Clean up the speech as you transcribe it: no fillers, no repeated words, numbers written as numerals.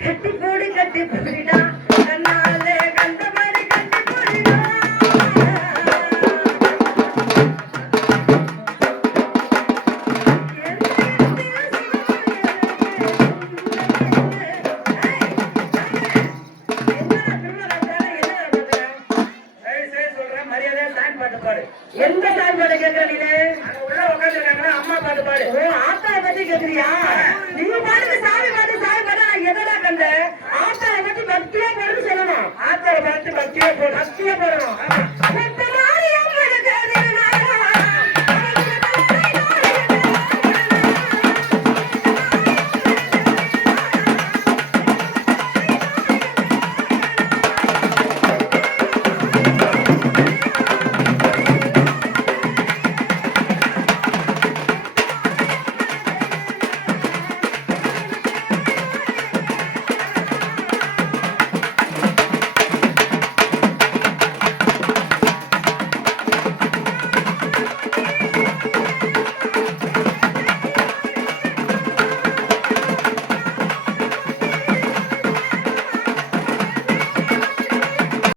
கட்டி போடு கட்டி போடிடா கண்ணாலே கண்ட மாதிரி கட்டி போடிடா எந்த சாய் பாட்டு கேட்கிற நீ உள்ள உட்காந்துருக்காங்கன்னா அம்மா பாட்டு பாடு ஆத்தாவை பத்தி கேக்குறியா நீங்க பாட்டுக்கு சாமி பாட்டு சாய் பாட்டு நான் எதனா கண்ட ஆத்தாவை பத்தி பக்தியா போடுன்னு சொல்லணும் ஆத்தாவை பார்த்து பக்தியா போடணும்